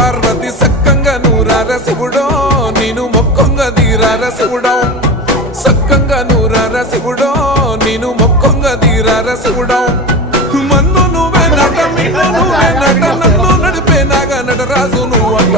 పార్వతి సక్కంగా నూరార శివుడో నేను మొక్కంగా తీరార శివుడో సక్కంగా నూరార శివుడో నేను మొక్కంగా తీరార శివుడో మన్ను నువ్వే నట మిన్ను నువ్వే నట నన్ను నడిపే నాగా నటరాజు నువ్వు అంట